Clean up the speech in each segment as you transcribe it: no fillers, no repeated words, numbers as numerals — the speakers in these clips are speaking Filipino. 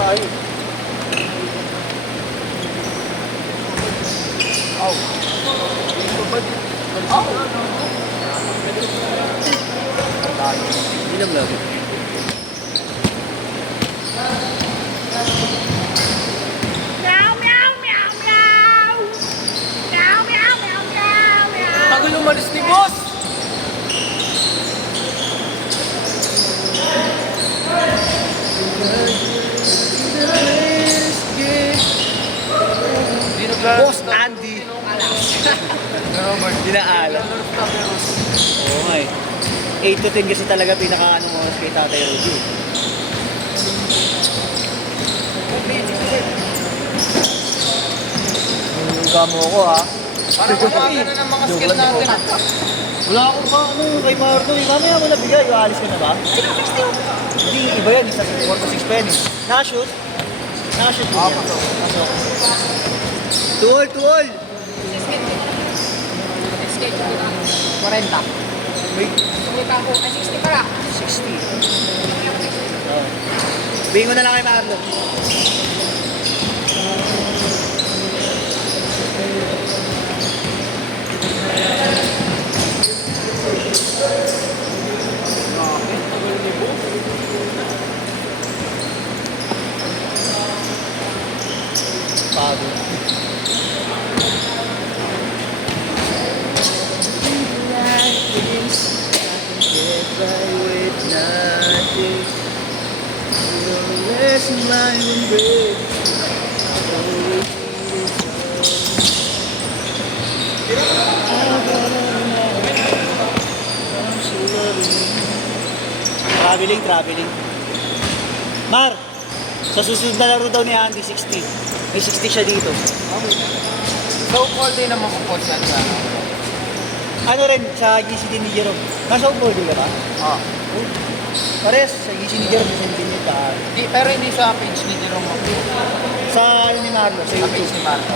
Tayo. Aw. Ilang lagi. Meow, meow, meow, meow. Meow, meow, meow, meow, meow. Tagal umalis ni boss! Boss Andy. Hindi na alam. Oo nga eh. 8 to 10 kasi talaga pinaka-ano mo kay Tatay Rudy. Huluga mo ko ha. Parang kumagano ng mga skill natin. Wala akong ano kay Marco. Mamaya mo nabigay. Alis ka na ba? Hindi, iba yan. Isa 4 to 6 penny. Nakashoot? Nakashoot mo yan. Pasok. Tuol, tuol! Skate ko na. 40. Wait, Sumita ko. Ay, 60 pala. 60. Oh. Bingo na lang kay Marlo. Pagod. Traveling. Mar, sa susunod na laro daw ni Andy, 60. May 60 siya dito. So, all day naman kung coach yan sa Ano rin, sa GCD ni Jerome. Nasa football ka ba? Pares, sa GCD ni Jerome, sa GCD ni Paar. Pero hindi sa page ni Jerome. Sa ano ni Marlo, sa Sa page YouTube. ni Marco.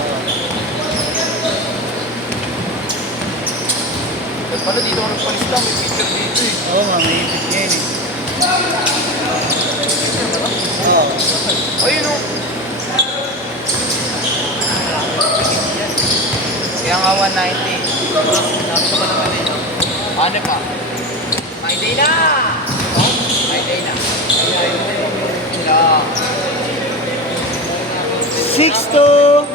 Pala dito ako nagpalista, may picture dito eh. Oo nga, may YouTube niya yun eh. Oo. Ayun o. Kaya nga 190. Sabi ko pa naman eh. Ano ka? My day na! My day na. Yeah. 6-2!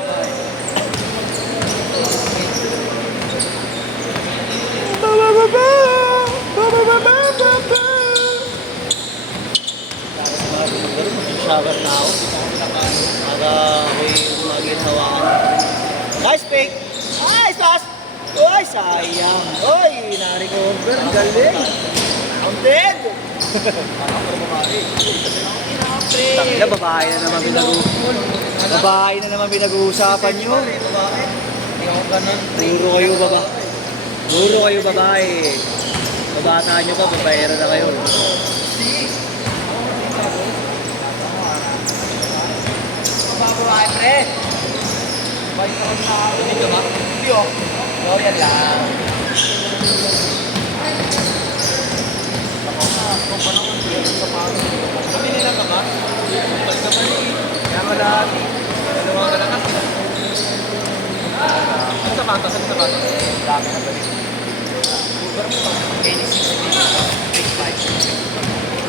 Shower na ako. Aga ako'y mag-hawakan. Nice pick! Nice pass! Uy, sayang! Uy, na-recover. Galing! Counted! Tangina, babae na naman Babae na naman pinag-uusapan nyo. Puro kayo baba. Puro kayo babae. Babata nyo pa, babayera na kayo. Babae, pre. Hindi ka ba? Hindi o. Loyal lang. Kami nila ka ba? Balik ka ba ni? Kaya mo lahat. Dalawa ka lang kasi. Ang sapatos, ang sapatos. Dami na balik. Uber mo pa. 86 big 5.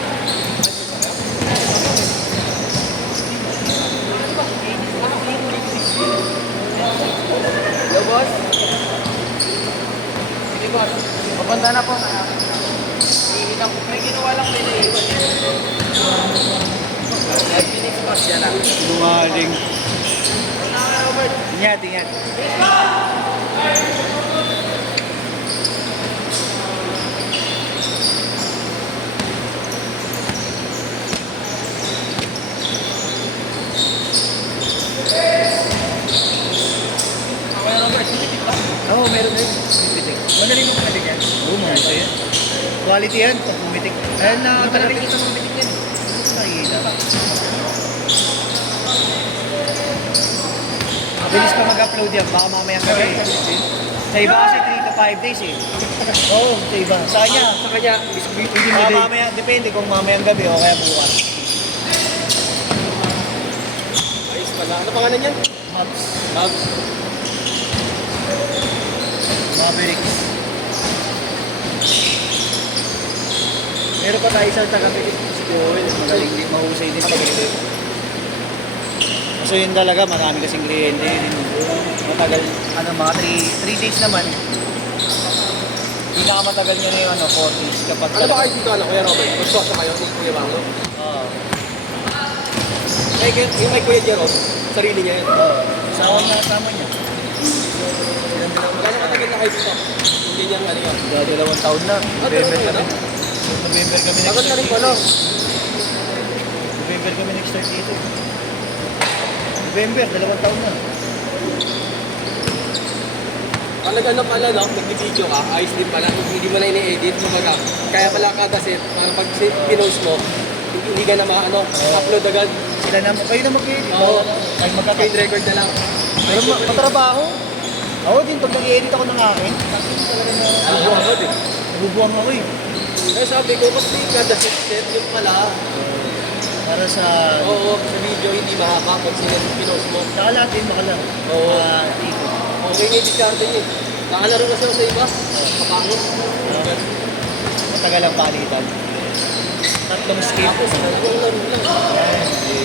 Hello, boss. Sige, boss. Papunta na po. May ginawa lang pinaiwan. 5 minutes, boss. Yan lang. Lumaling. Ingat, ingat. Oo, meron din. Pumitik. Madali mo pala yan. Oo, mahal yan. Quality yan, pag pumitik. Ayun na, Madali kita pumitik yan. nakikita. Mabilis pa mag-upload yan, baka mamayang gabi. Sa iba kasi 3 to 5 days eh. Oo, sa iba. Sa kanya, Sa kanya, hindi mo baka day. mamaya, depende kung mamayang gabi o kaya bukas. Ayos pala. Ano pangalan niyan? Hubs, Love. Mavericks. Meron pa tayo isang taga-Philip si Joel, magaling din, mahusay din sa Philip. So yun talaga, marami kasing kliyente yun. Matagal, mga 3 days naman. Pinakamatagal niya na yung 4 days kapag Ano ba kayo dito, Kuya Robert? Magsosyo kayo kung Kuya Banglo? Oo. Yung kay Kuya Jerome, sarili niya yun. Sama niya. Magkano matagal na kayo dito? Hindi niya ano yun. Dalawang taon na. November dalawang kami. November kami Tagal na rin dito. pala. November kami nag-start dito. November, 2 taon na. Ang nag-ano pala, no? Nag-video ka, ayos din pala. Hindi mo na ini-edit. Kumbaga, kaya pala kada set, para pag pinost mo, hindi ka na upload agad. Sila na, kayo na mag-edit. Oo. Ay Screen magkakain. record na lang. Pero matrabaho. Ako din, pag nag-edit ako ng akin, Ano agad eh. nabubuang ako eh. Kaya sabi ko, kasi kada set, yung pala, Para sa... oo, sa video, hindi mahaba pag pinost mo. Saka lahat din baka lang. Oo. Iko. Okay nga yung diskarte niya. Nakalaro kasi ako sa iba. Kapangos. Matagal ang palitan. 3 skip. Ako sa dalawang laro lang.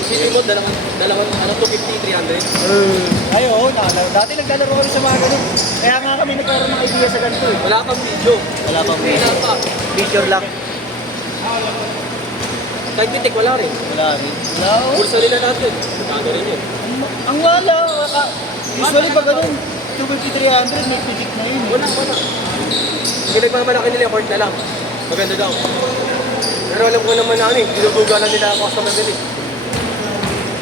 Sili mo, dalawang 250, 300. Ay, oo, nakalaro. Dati naglalaro kami sa mga ganun. Kaya nga kami nagkaroon ng idea sa ganito eh. Wala kang video. Wala pang Wala pa. picture lang. Kahit titik, wala rin. Wala rin. Wala, oo. Pulsa nila natin. Magkano rin yun. Ang wala. Usually pag ganun, 250-300, may pitik na yun. Wala. Hindi nagmamalaki nila yung court na lang. Maganda daw. Pero alam ko naman na dinuduga na nila ang customer nila eh.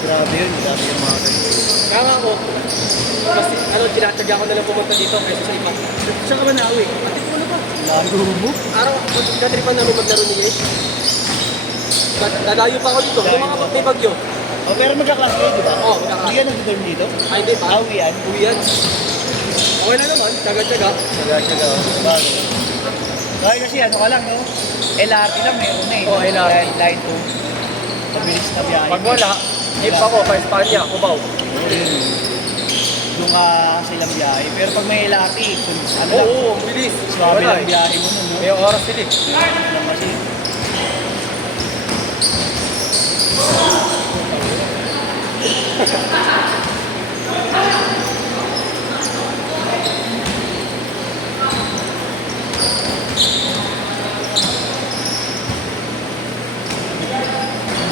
Grabe yun, grabe yung mga ganun. Kaya nga ako, kasi tinatagya ko na lang pumunta dito kaysa sa iba. Saan ka ba nauwi? Ate ko na ba? Lalo mo? Araw, natripan namin maglaro ni Yesh. Dadayo pa ako dito. Yung mga may bagyo. Oh, pero magkaklase kayo, di ba? Oo, magkaklase. Hindi ka nag-dorm dito? Ay, hindi pa. Awi yan. Uwi yan. Okay na naman, tsaga-tsaga. Tsaga-tsaga. Bago. Kaya kasi ano ka lang, no? LRT lang meron na eh. Oo, LRT. Line 2. Mabilis na biyahe. Pag wala, jeep ako, pa Espanya, Cubao. Doon ka silang biyahe. Pero pag may LRT, ano lang, Oo, bilis. swabe Wala lang eh. biyahe mo nun, no? May oras sila eh. Lang kasi.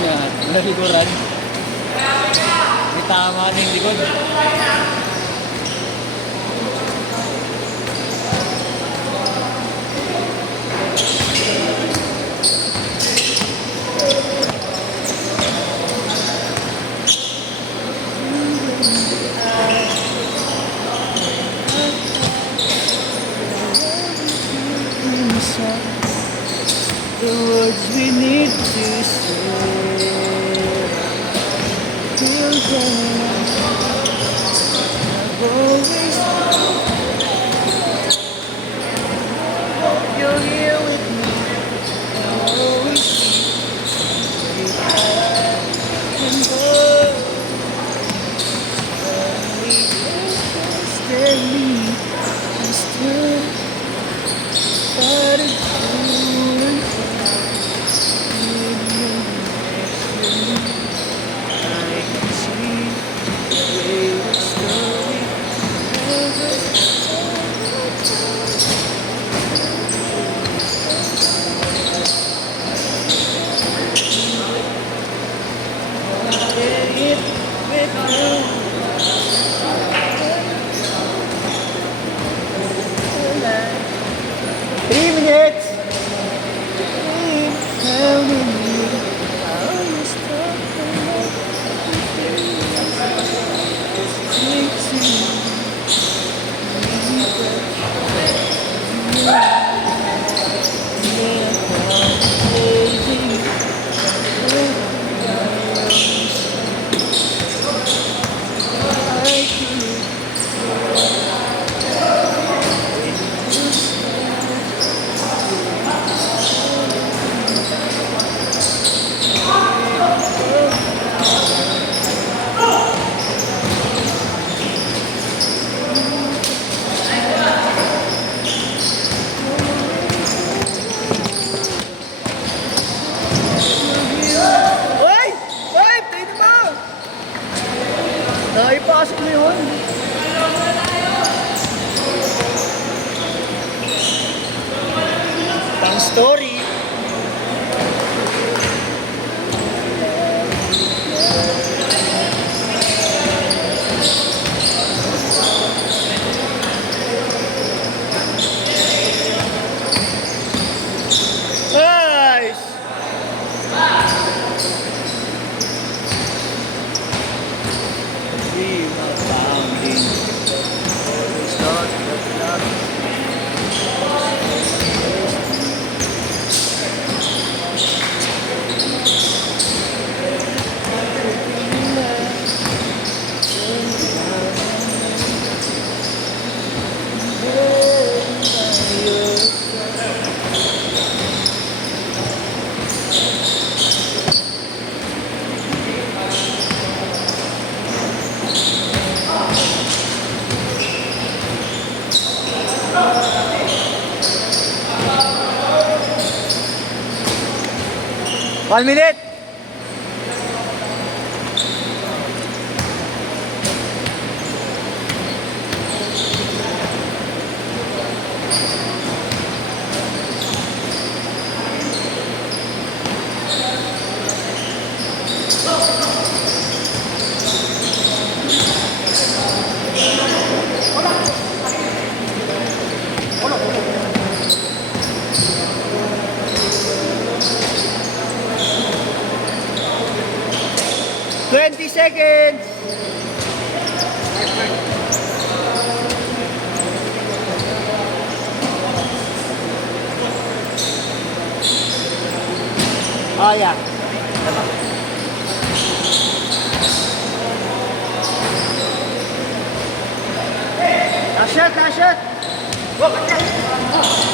Yan, naliguran. May tama na yung likod. The words we need to say till then I've always you're here with me I'll always be and steadily and still but it's 1 minute. Twenty seconds. Oh yeah. Shot, shot.